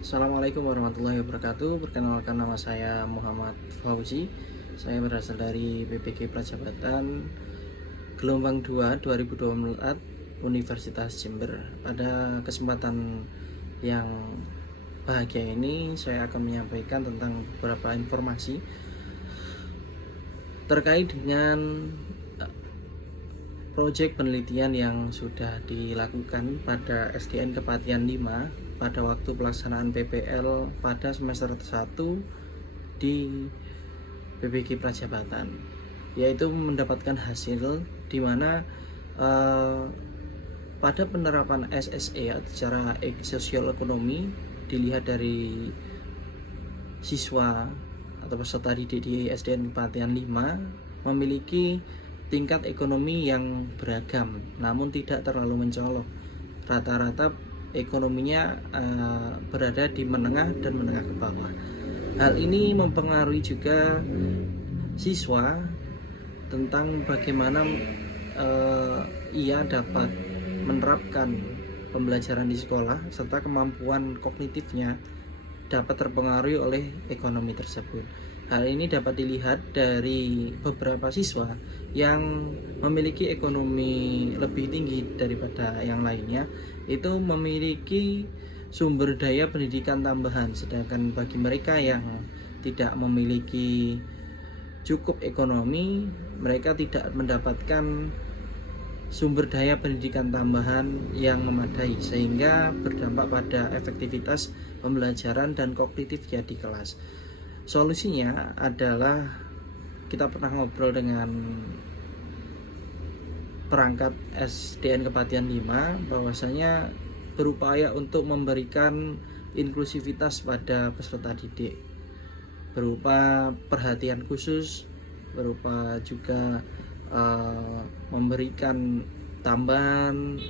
Assalamualaikum warahmatullahi wabarakatuh. Perkenalkan, nama saya Muhammad Fauzi. Saya berasal dari PPG Prajabatan Gelombang 2 2024 Universitas Jember. Pada kesempatan yang bahagia ini saya akan menyampaikan tentang beberapa informasi terkait dengan proyek penelitian yang sudah dilakukan pada SDN Kepatihan 5 pada waktu pelaksanaan PPL pada semester 1 di PPG Prajabatan, yaitu mendapatkan hasil di mana pada penerapan SSE secara sosial ekonomi dilihat dari siswa atau peserta didik di SDN Kepatihan 5 memiliki tingkat ekonomi yang beragam namun tidak terlalu mencolok. Rata-rata ekonominya berada di menengah dan menengah ke bawah. Hal ini mempengaruhi juga siswa tentang bagaimana ia dapat menerapkan pembelajaran di sekolah serta kemampuan kognitifnya dapat terpengaruhi oleh ekonomi tersebut. Hal ini dapat dilihat dari beberapa siswa yang memiliki ekonomi lebih tinggi daripada yang lainnya, itu memiliki sumber daya pendidikan tambahan, sedangkan bagi mereka yang tidak memiliki cukup ekonomi, mereka tidak mendapatkan sumber daya pendidikan tambahan yang memadai, sehingga berdampak pada efektivitas pembelajaran dan kognitifnya di kelas. Solusinya adalah kita pernah ngobrol dengan perangkat SDN Kepatihan 5 bahwasanya berupaya untuk memberikan inklusivitas pada peserta didik berupa perhatian khusus, berupa juga memberikan tambahan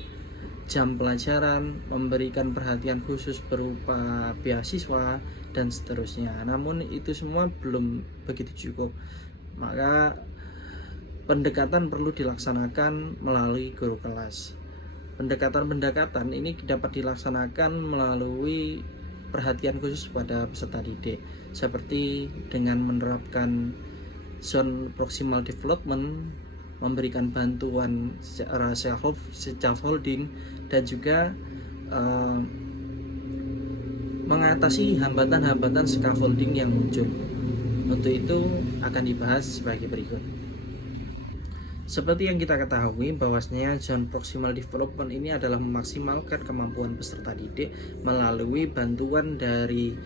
jam pelajaran, memberikan perhatian khusus berupa beasiswa dan seterusnya. Namun itu semua belum begitu cukup. Maka pendekatan perlu dilaksanakan melalui guru kelas. Pendekatan ini dapat dilaksanakan melalui perhatian khusus pada peserta didik, seperti dengan menerapkan zone proximal development, memberikan bantuan secara self-holding, dan juga mengatasi hambatan-hambatan scaffolding yang muncul. Untuk itu akan dibahas sebagai berikut. Seperti yang kita ketahui bahwasanya zone proximal development ini adalah memaksimalkan kemampuan peserta didik melalui bantuan dari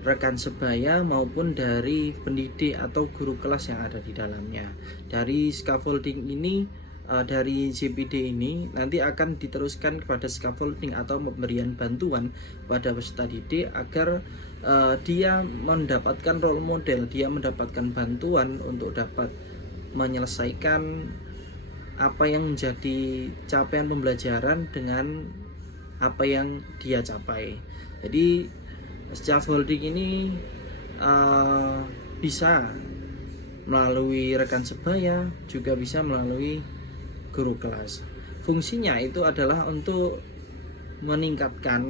rekan sebaya maupun dari pendidik atau guru kelas yang ada di dalamnya. Dari scaffolding ini, dari JPD ini nanti akan diteruskan kepada scaffolding atau pemberian bantuan pada peserta didik agar dia mendapatkan role model, dia mendapatkan bantuan untuk dapat menyelesaikan apa yang menjadi capaian pembelajaran dengan apa yang dia capai. Jadi scaffolding ini bisa melalui rekan sebaya, juga bisa melalui guru kelas. Fungsinya itu adalah untuk meningkatkan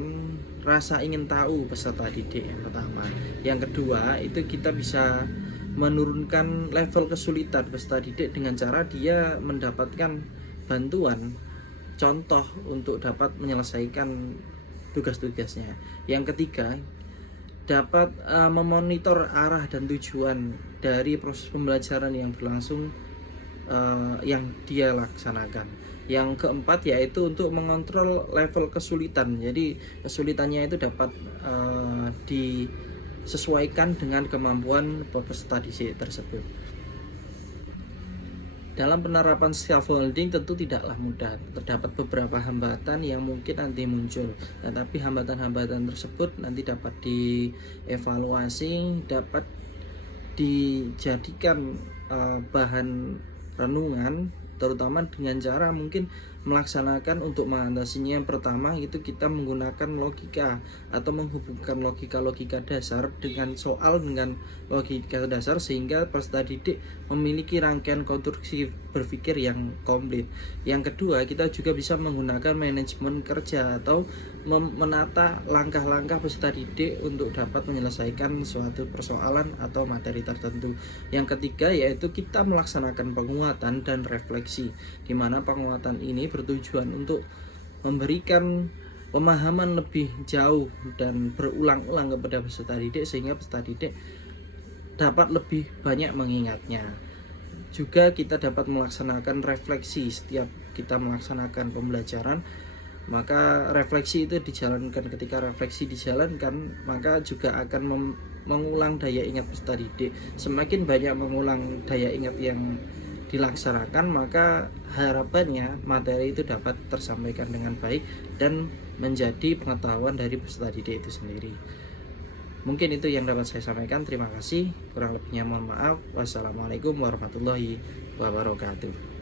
rasa ingin tahu peserta didik yang pertama. Yang kedua, itu kita bisa menurunkan level kesulitan peserta didik dengan cara dia mendapatkan bantuan contoh untuk dapat menyelesaikan tugas-tugasnya. Yang ketiga, dapat memonitor arah dan tujuan dari proses pembelajaran yang berlangsung yang dia laksanakan. Yang keempat yaitu untuk mengontrol level kesulitan. Jadi kesulitannya itu dapat disesuaikan dengan kemampuan peserta didik tersebut. Dalam penerapan scaffolding tentu tidaklah mudah, terdapat beberapa hambatan yang mungkin nanti muncul, tetapi hambatan-hambatan tersebut nanti dapat dievaluasi, dapat dijadikan bahan renungan, terutama dengan cara mungkin melaksanakan untuk mengatasinya. Yang pertama itu kita menggunakan logika atau menghubungkan logika-logika dasar dengan soal dengan logika dasar, sehingga peserta didik memiliki rangkaian konstruksi berpikir yang komplit. Yang kedua, kita juga bisa menggunakan manajemen kerja atau menata langkah-langkah peserta didik untuk dapat menyelesaikan suatu persoalan atau materi tertentu. Yang ketiga yaitu kita melaksanakan penguatan dan refleksi, di mana penguatan ini bertujuan untuk memberikan pemahaman lebih jauh dan berulang-ulang kepada peserta didik sehingga peserta didik dapat lebih banyak mengingatnya. Juga kita dapat melaksanakan refleksi setiap kita melaksanakan pembelajaran. Maka refleksi itu dijalankan, ketika refleksi dijalankan maka juga akan mengulang daya ingat peserta didik. Semakin banyak mengulang daya ingat yang dilaksanakan, maka harapannya materi itu dapat tersampaikan dengan baik dan menjadi pengetahuan dari peserta didik itu sendiri. Mungkin itu yang dapat saya sampaikan. Terima kasih, kurang lebihnya mohon maaf. Wassalamualaikum warahmatullahi wabarakatuh.